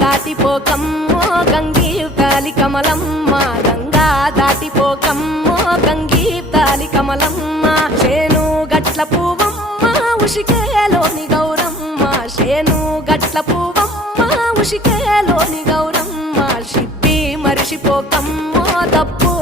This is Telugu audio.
దాటిపోకమ్మో గంగీతాలి కమలమ్మ, గంగా దాటిపోకమ్మో గంగీతాలి కమలమ్మ. శేను గట్ల పువ్వమ్మ ఉషికేలోని గౌరమ్మ, శేను గట్ల పువ్వమ్మ ఉషికేలోని గౌరమ్మ. షిప్పి మరిషిపోకమ్మో తప్పు